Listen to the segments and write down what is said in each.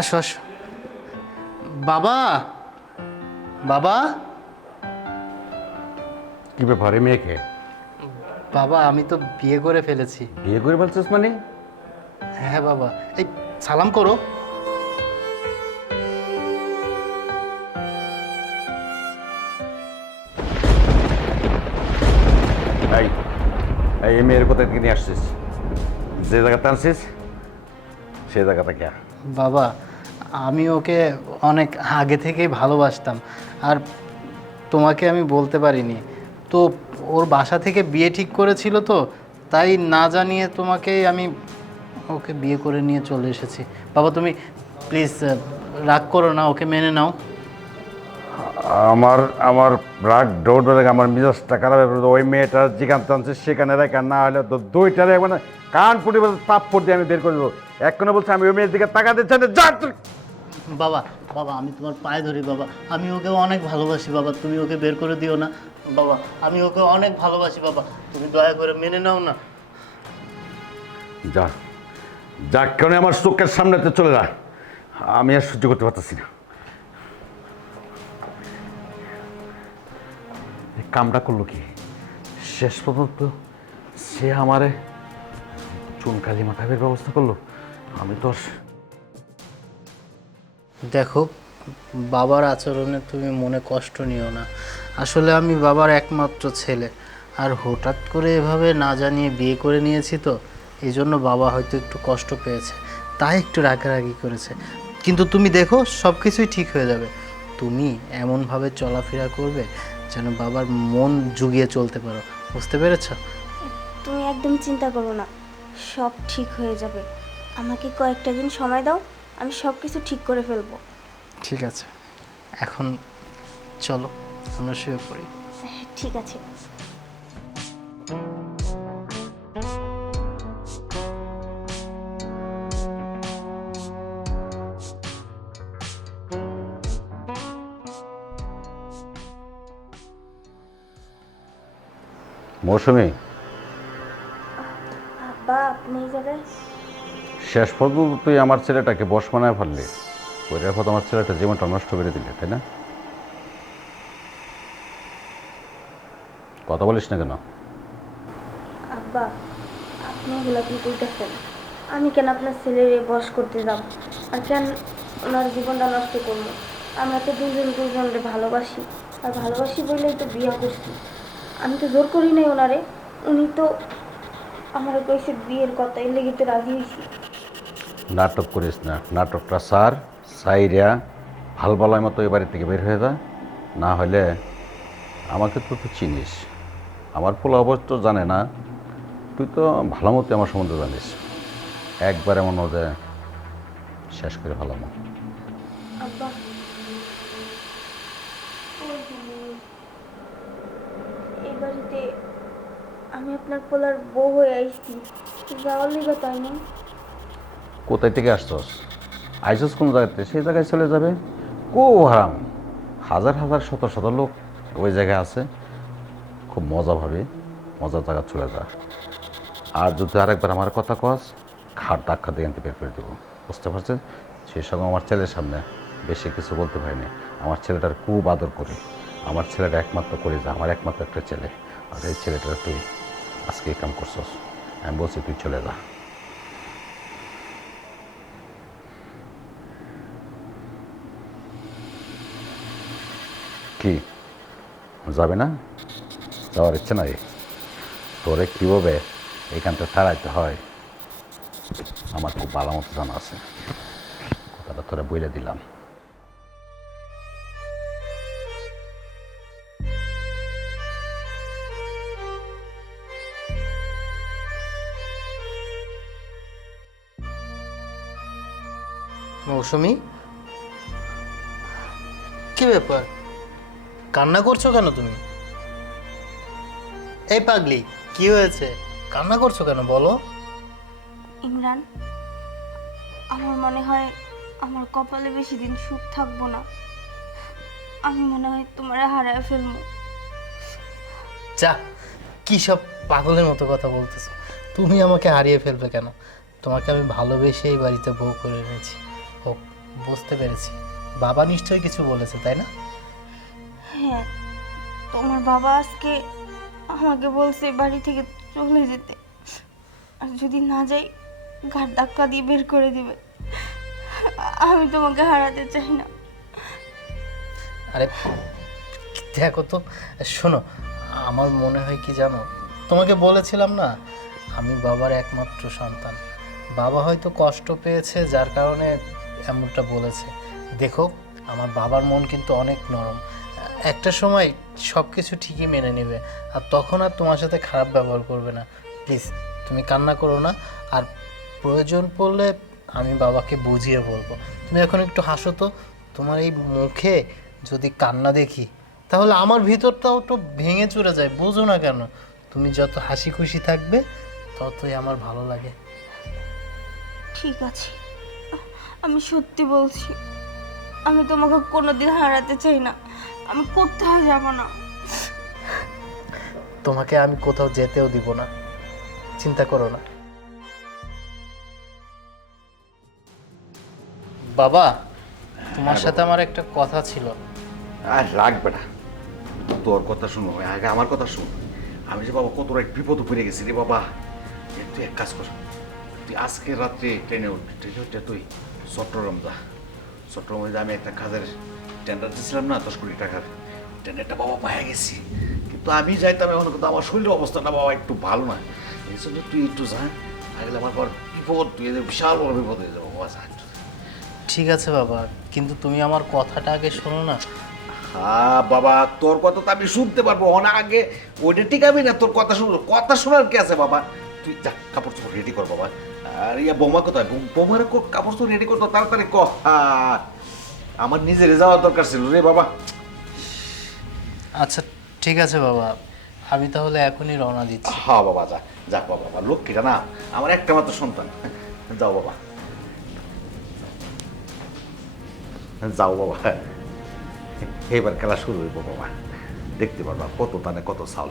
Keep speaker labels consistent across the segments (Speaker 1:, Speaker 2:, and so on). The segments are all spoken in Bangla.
Speaker 1: আসো আসো। বাবা! বাবা!
Speaker 2: কি ব্যাপার এই মেয়েকে?
Speaker 1: বাবা আমি তো বিয়ে করে ফেলেছি।
Speaker 2: বিয়ে করে ফেলছিস মানে?
Speaker 1: হ্যাঁ বাবা। এই সালাম করো।
Speaker 2: এই এই মেয়ের কোথায় থেকে নিয়ে আসছিস? যে জায়গাতে আনছিস? সেই জায়গাটা কে
Speaker 1: বাবা আমি ওকে অনেক আগে থেকেই ভালোবাসতাম। আর তোমাকে আমি বলতে পারিনি। তো ওর বাসা থেকে বিয়ে ঠিক করেছিল তো তাই না জানিয়ে তোমাকে আমি ওকে বিয়ে করে নিয়ে চলে এসেছি। বাবা তুমি প্লিজ রাগ করো না ওকে মেনে নাও।
Speaker 2: আমার আমার রাগ দৌড় আমার মিজাজটা খারাপ। ওই মেয়েটা যেখান আনছিস সেখানে রেখে না হলে তো দুইটারে মানে কান ফুটে বলছে তাপ দিয়ে আমি বের করে দেবো এক্ষণে বলছে আমি ওই মেয়ের দিকে টাকা দিচ্ছি না যা তুই।
Speaker 1: বাবা বাবা আমি তোমার পায়ে ধরি বাবা। আমি ওকে অনেক ভালোবাসি বাবা। তুমি ওকে বের করে দিও না বাবা। আমি ওকে অনেক ভালোবাসি বাবা। তুমি দয়া করে মেনে নাও না।
Speaker 2: যা যা কেন আমার চোখের সামনেতে চলে যা। আমি আর সহ্য করতে পারতেছি না। কামটা করল কি? শেষ পর্যন্ত সে আমারে চুন কালি মাখাবের ব্যবস্থা করল। আমি তো
Speaker 1: দেখো বাবার আচরণে তুমি মনে কষ্ট নিও না। আসলে আমি বাবার একমাত্র ছেলে। আর হঠাৎ করে এভাবে না জানিয়ে বিয়ে করে নিয়েছি তো এই জন্য বাবা হয়তো একটু কষ্ট পেয়েছে। তাই একটু রাগারাগি করেছে। কিন্তু তুমি দেখো সব কিছুই ঠিক হয়ে যাবে। তুমি এমনভাবে চলাফেরা করবে যেন বাবার মন জুগিয়ে চলতে পারো। বুঝতে পেরেছ?
Speaker 3: তুমি একদম চিন্তা করো না। সব ঠিক হয়ে যাবে। আমাকে কয়েকটা দিন সময় দাও আমি সব কিছু ঠিক করে ফেলব।
Speaker 1: ঠিক আছে। এখন চলো আমরা শুয়ে পড়ি।
Speaker 3: হ্যাঁ, ঠিক আছে।
Speaker 2: মৌসুমি
Speaker 3: আব্বা আপনি
Speaker 2: শেষ পর্যন্ত তুই আমার ছেলেটাকে বস বানায় ফেললি। ওই রেখো তোমার ছেলেটা জীবনটা নষ্ট করে দিলে তাই না? কথা বলিস না কেন?
Speaker 3: আব্বা আপনি এগুলো কি করতেছেন আমি কেন আপনার ছেলের বস করতে যাব আর কেন ওনার জীবনটা নষ্ট করব? আমরা তো দুজন দুজনকে ভালোবাসি। আর ভালোবাসি বললেই তো বিয়ে করছি। আমি তো জোর করি নাই ওনারে। উনি তো আমার কইছে বিয়ের কথা এর রাজি হয়েছি।
Speaker 2: নাটক করিস না। নাটকটা সার, সাইরিয়া ভালো বলার মতো এ বাড়ি থেকে বের হয়ে যা। না হলে আমাকে তো তুই চিনিস। আমার পোলা অবশ্য জানে না। তুই তো ভালো মতো আমার সম্বন্ধে জানিস। একবার এমন ওদের শেষ করে ভালো
Speaker 3: আব্বা ওই যে, এই বাড়িতে আমি আপনার পোলার বউ হয়ে আইছি। যাওয়ার লিগে তাই না?
Speaker 2: কোথায় থেকে আসছস? আইসস কোন জায়গাতে? সেই জায়গায় চলে যাবে? কো হারাম। হাজার হাজার, শত শত লোক ওই জায়গায় আছে। খুব মজা ভাবে। মজার জায়গা চলে যা। আর যদি আরেকবার আমার কথা কস, খাট ধাক্কা দিয়ে আনতে বের করে দেবো। বুঝতে পারছেন? সেই সঙ্গে আমার ছেলের সামনে বেশি কিছু বলতে পারিনি। আমার ছেলেটার খুব আদর করে। আমার ছেলেটা একমাত্র করে যা আমার একমাত্র একটা ছেলে। আর এই ছেলেটার তুই আজকে কাম করছস? আমি বলছি তুই চলে যা। কি? যাবে না? যাওয়ার ইচ্ছে নাই? তোরে কি কীভাবে এখানটা তাড়াইতে হয়? আমার খুব ভালো মতো জানা আছে। কথাটা তোরা বইলে দিলাম।
Speaker 1: মৌসুমি? কি ব্যাপার? কান্না করছ কেন তুমি? এই পাগলি কি হয়েছে? কান্না করছ কেন বলো।
Speaker 3: ইমরান আমার মনে হয় আমার কপালে বেশি দিন সুখ থাকব না। আমি মনে হয় তোমার হারায় ফেলব।
Speaker 1: যা কি সব পাগলের মতো কথা বলতেছো। তুমি আমাকে হারিয়ে ফেলবে কেন? তোমাকে আমি ভালোবেসে এই বাড়িতে বউ করে এনেছি। বুঝতে পেরেছি। বাবা নিশ্চয়ই কিছু বলেছে তাই না?
Speaker 3: হ্যাঁ তোমার বাবা আজকে আমাকে বলছে বাড়ি থেকে চলে যেতে। আর যদি না যাই ঘাট ধাক্কা দিয়ে বের করে দিবে। আমি তোমাকে হারাতে চাই না।
Speaker 1: আরে দেখো তো শোনো আমার মনে হয় কি জানো? তোমাকে বলেছিলাম না আমি বাবার একমাত্র সন্তান। বাবা হয়তো কষ্ট পেয়েছে যার কারণে এমনটা বলেছে, দেখো, আমার বাবার মন কিন্তু অনেক নরম। একটা সময় সব কিছু ঠিকই মেনে নেবে, আর তখন আর তোমার সাথে খারাপ ব্যবহার করবে না। প্লিজ, তুমি কান্না করো না, আর প্রয়োজন পড়লে আমি বাবাকে বুঝিয়ে বলব। তুমি এখন একটু হাসো তো, তোমার এই মুখে যদি কান্না দেখি, তাহলে আমার ভিতরটাও তো ভেঙে চুরে যায়, বোঝো না কেন? তুমি যত হাসি খুশি থাকবে, ততই আমার ভালো লাগে।
Speaker 3: ঠিক আছে। আমি সত্যি বলছি আমি তোমাকে কোনোদিন হারাতে চাই না। আমি কোথাও যাব না।
Speaker 1: তোমাকে আমি কোথাও যেতেও দিব না। চিন্তা করো না। বাবা তোমার সাথে আমার একটা কথা ছিল।
Speaker 2: আর লাগবে না তোর কথা শুনো আগে আমার কথা শুন। আমি যে বাবা কত এক বিপদ পড়ে গেছি রে বাবা। তুই এক কাজ কর। তুই আজকে রাত্রে ট্রেনে উঠবি। ট্রেনে উঠে তুই চট্টগ্রাম যা চট্টগ্রামে যে আমি একটা কাজের টেন্ডার দিয়েছিলাম না দশ কোটি টাকার টেন্ডারটা বাবা পায়ে গেছি। কিন্তু আমি যাইতাম এখন কিন্তু আমার শরীরের অবস্থাটা বাবা একটু ভালো না। এই জন্য তুই একটু যা আগলে আমার বড় বিপদ তুই বিশাল বড় বিপদ হয়ে যাব বাবা যা
Speaker 1: ঠিক আছে বাবা কিন্তু তুমি আমার কথাটা আগে শোনো না।
Speaker 2: হ্যাঁ বাবা তোর কথা তো আমি শুনতে পারব। অনেক আগে ওইটা ঠিক আমি না তোর কথা শুনব। কথা শোনার কি আছে বাবা? তুই যা কাপড় চোপড় রেডি কর বাবা। আর ইয়া বোমা কোথায়? বৌমার কাপড় চোপড় রেডি করতো তাড়াতাড়ি ক। আমার নিজের যাওয়ার দরকার ছিল রে বাবা।
Speaker 1: আচ্ছা ঠিক আছে বাবা। আমি তাহলে এখনই রওনা দিচ্ছি।
Speaker 2: হ্যাঁ বাবা যা যা বাবা বাবা লক্ষ্মীটা না? আমার একটা মাত্র সন্তান। যাও বাবা। যাও বাবা। এবার খেলা শুরু হইব বাবা। দেখতে পারবা কত টানে কত চাল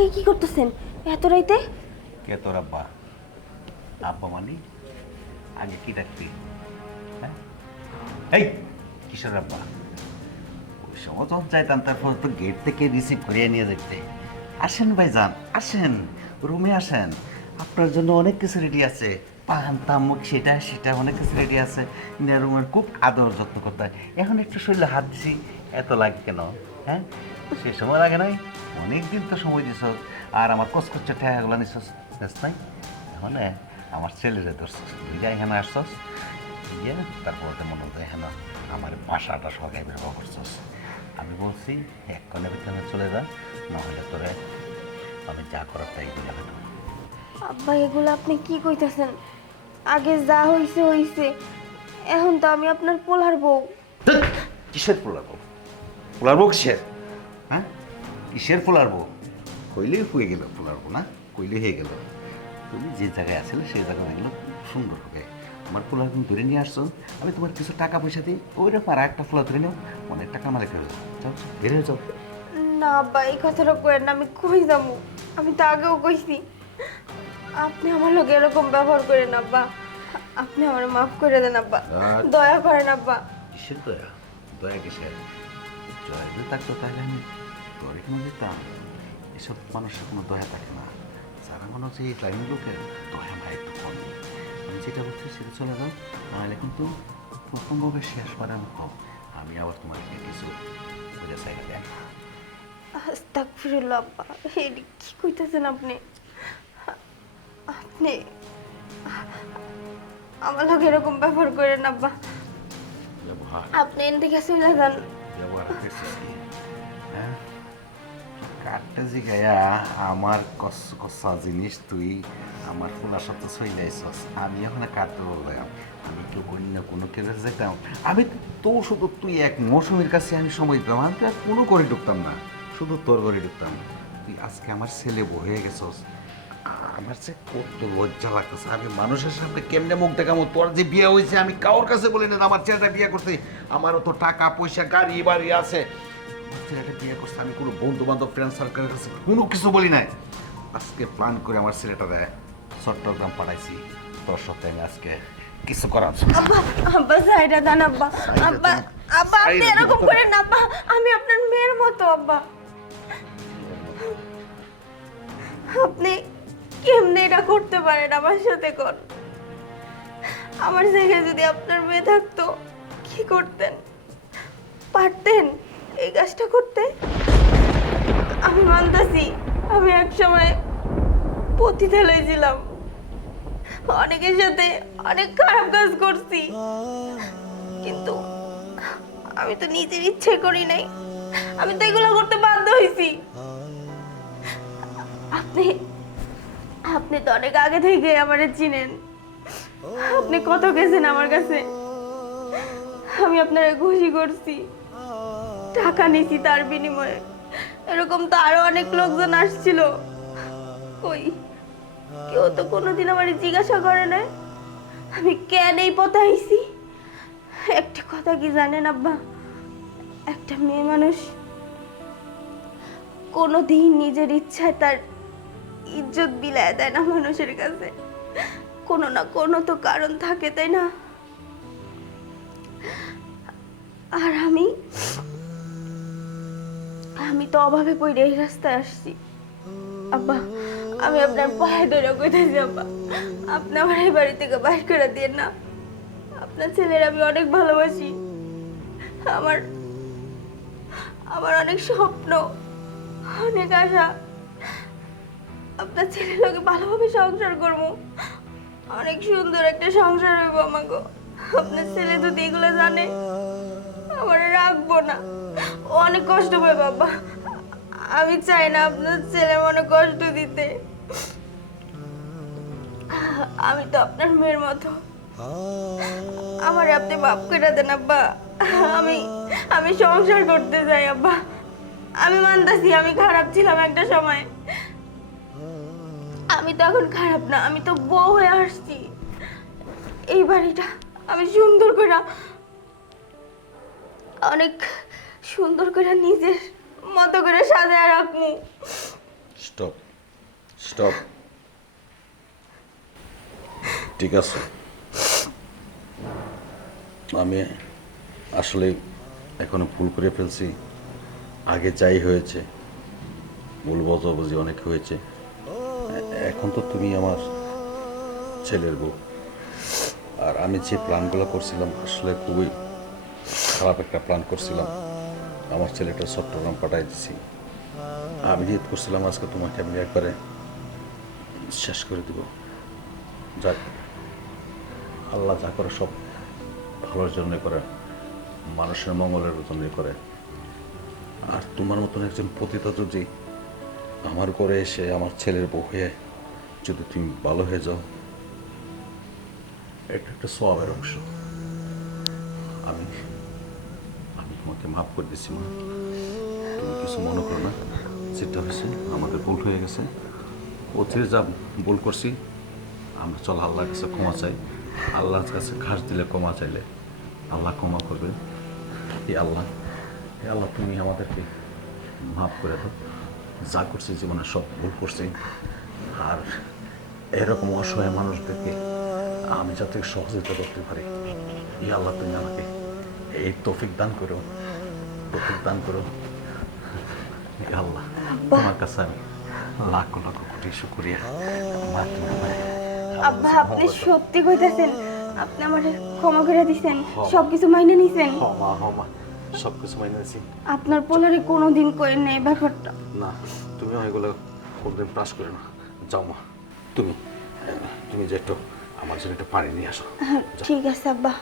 Speaker 3: জায়গায় কি করতেছেন? এত রাইতে?
Speaker 2: কে তোর আব্বা? আব্বা মানে? আগে কি ডাকতি হ্যাঁ? এই কিশোর আব্বা? ওই সময় যখন চাইতাম তারপর তো গেট থেকে রিসিভ করিয়ে নিয়ে যেতে আসেন ভাইজান, আসেন রুমে আসেন। আপনার জন্য অনেক কিছু রেডি আছে। পান, তামুক, সেটা সেটা, অনেক কিছু রেডি আছে। রুমের খুব আদর যত্ন করতে এখন একটু শরীরে হাত দিছি, এত লাগে কেন? হ্যাঁ? সে সময় লাগে নাই। অনেক দিন তো সময় দিছ আর আমার কসকচ্চ ঠেকাগুলো নিছস বেশ নাই? এ, আমার ছেলেরে ধরছস তুই যা এখানে আসছস ইয়ে তারপর তো মনে হতো এখানে আমার বাসাটা সবাই ব্যবহার করছস। আমি বলছি এক কনের ভিতরে চলে যা নাহলে তোরে আমি যা করার তাই বলে
Speaker 3: আব্বা এগুলো আপনি কি কইতেছেন? আগে যা হইছে হইছে। এখন তো আমি আপনার পোলার বউ।
Speaker 2: কিসের পোলারবো পোলারবো কিসের? হ্যাঁ কিসের পোলারবো কইলেই হয়ে গেল ফুলারবো না? কইলে হয়ে গেল। তুমি যে জায়গায় আসলে সেই জায়গা দেখল খুব সুন্দর হবে। আমার ফুলার তুমি ধরে নিয়ে আসছো আমি তোমার কিছু টাকা পয়সা দিই ওইরকম আর একটা পোলা ধরে নিও অনেক টাকা মালিক হয়ে যাও বের হয়ে যাও।
Speaker 3: না আব্বা এই কথাটা কইেন না আমি কই যাব? আমি তো আগেও কইছি। আপনি আমার লোক এরকম ব্যবহার করেন আব্বা। আপনি আমার মাফ করে দেন আব্বা। দয়া করেন আব্বা।
Speaker 2: কিসের দয়া? দয়া কিসের? জয় থাকতো তাহলে আমি এখানে যেতাম এসব মানুষের কোনো দয়া থাকে না। যারা মনে হচ্ছে এই লাইন লোকের দয়া মায় একটু কম। আমি যেটা বলছি সেটা চলে যাও নাহলে কিন্তু প্রথমভাবে শেষ আমি হব আমি আবার তোমাকে কিছু বোঝা চাই না দেন
Speaker 3: আস্তাগফিরুল্লাহ আব্বা কি কইতেছেন আপনি? আপনি আমার লোক এরকম ব্যবহার করেন আব্বা। আপনি এন থেকে চলে যান।
Speaker 2: ব্যবহার কাঠটা জিগায়া আমার কস জিনিস তুই আমার ফুলার সাথে আইসস। আমি এখন কাটতে বললাম আমি কেউ অন্য কোনো কেসে যেতাম আমি তো শুধু তুই এক মৌসুমীর কাছে আমি সময় দিতাম আমি তো আর কোনো করে ঢুকতাম না। শুধু তোর ঘরে ঢুকতাম। তুই আজকে আমার ছেলে বউ হয়ে গেছস। আমার যে কত লজ্জা লাগতেছে। আমি মানুষের সামনে কেমনে মুখ দেখাবো? তোর যে বিয়ে হয়েছে আমি কারোর কাছে বলি না আমার ছেলেটা বিয়ে করতে আমারও তো টাকা পয়সা গাড়ি বাড়ি আছে। বিয়ে করছে আমি কোনো বন্ধু বান্ধব ফ্রেন্ড সার্কেলের কাছে কোনো কিছু বলি নাই। আজকে প্ল্যান করে আমার চট্টগ্রাম পাঠাইছি। তোর সাথে আমি আজকে কিছু করার
Speaker 3: আব্বা আব্বা সাইডা দান আব্বা। আব্বা আব্বা আপনি এরকম করেন না আব্বা। আমি আপনার মেয়ের মতো আব্বা। আপনি কেমনে এটা করতে পারেন আমার সাথে কোন আমার জায়গায় যদি আপনার মেয়ে থাকতো কি করতেন? পারতেন? এই কাজটা করতে আমি মানতাছি, আমি এক সময় পতিতে লইছিলাম অনেকের সাথে অনেক খারাপ কাজ করছি। কিন্তু আমি তো নিজের ইচ্ছে করি নাই। আমি তো এগুলো করতে বাধ্য হয়েছি আপনি আপনি তো অনেক আগে থেকে আমারে চিনেন। আপনি কত গেছেন আমার কাছে? আমি আপনারে খুশি করছি। টাকা নিছি তার বিনিময়ে। এরকম তো আরও অনেক লোকজন আসছিল। কই? কেউ তো কোনোদিন আমার জিজ্ঞাসা করে না আমি কেন এই পথে একটা কথা কি জানেন আব্বা? একটা মেয়ে মানুষ কোনোদিন নিজের ইচ্ছায় তার ইজ্জত বিলায় দেয় না মানুষের কাছে। কোনো না কোনো তো কারণ থাকে, তাই না? আর আমি আমি তো অভাবে পড়ে এই রাস্তায় আসছি। আব্বা, আমি আপনার পায়ে ধরে কইতেছি, আব্বা। আপনি আমার এই বাড়ি থেকে বাইর করে দিয়ে না। আপনার ছেলের আমি অনেক ভালোবাসি। আমার আমার অনেক স্বপ্ন, অনেক আশা। আপনার ছেলের লোকে ভালোভাবে সংসার করব। অনেক সুন্দর একটা সংসার হইব আমাকে আপনার ছেলে যদি এগুলো জানে, আমার রাখব না। অনেক কষ্ট পায় বাবা। আমি চাই না আপনার ছেলে মনে কষ্ট দিতে। আমি তো আপনার মেয়ের মতো। আমার আপনি বাপ কেটে দেন আব্বা। আমি আমি সংসার করতে চাই আব্বা। আমি মানতাছি, আমি খারাপ ছিলাম একটা সময়। আমি তো এখন খারাপ না, আমি তো বউ হয়ে আসছি। এই বাড়িটা আমি সুন্দর করে অনেক সুন্দর করে নিজের মতো করে সাজায় রাখব।
Speaker 2: Stop stop. ঠিক আছে। আমি আসলে এখনও ভুল করে ফেলছি। আগে যাই হয়েছে, ভুল বোঝাবুঝি অনেক হয়েছে। এখন তো তুমি আমার ছেলের বউ। আর আমি যে প্ল্যানগুলো করছিলাম, আসলে খুবই খারাপ একটা প্ল্যান করছিলাম। আমার ছেলেটা চট্টগ্রাম পাঠাই দিছি। আমি নিয়ত করছিলাম আজকে তোমাকে, আমি একবারে শেষ করে দিব। যাক, আল্লাহ যা করে সব ভালোর জন্য করে, মানুষের মঙ্গলের জন্য করে। আর তোমার মতন একজন পতিতা যদি আমার ঘরে এসে আমার ছেলের বউ হয়ে যদি তুমি ভালো হয়ে যাও, এটা একটা সবের অংশ। আমি তোমাকে মাফ করে দিচ্ছি মা তুমি কিছু মনে করো না, যেটা হয়েছে আমাদের ভুল হয়ে গেছে। অতির যা ভুল করছি, আমরা চল আল্লাহর কাছে ক্ষমা চাই। আল্লাহর কাছে ঘাস দিলে ক্ষমা চাইলে আল্লাহ ক্ষমা করবে। এই আল্লাহ এই আল্লাহ, তুমি আমাদেরকে মাফ করে দাও। যা করছি জীবনে সব ভুল করছি। আর এরকম অসহায় মানুষদেরকে আমি যাতে সহযোগিতা করতে পারি। এই আল্লাহ, তুমি আমাকে এই তৌফিক দান করো। তৌফিক দান করো। আল্লাহ তোমার কাছে আমি লাখ লাখ কোটি শুক্রিয়া মা
Speaker 3: আব্বা আপনি সত্যি কইতাছেন আপনি আমার ক্ষমা করে দিছেন সব কিছু মাইনে নিছেন।
Speaker 2: ক্ষমা ক্ষমা সব কিছু মাইনে নিয়েছি
Speaker 3: আপনার পোলারে কোনোদিন কই নেই ব্যাপারটা।
Speaker 2: না তুমি এগুলো কোনদিন প্রাস করে না। যাও মা তুমি তুমি যে একটু আমার জন্য একটু পানি নিয়ে আসো।
Speaker 3: ঠিক আছে আব্বা।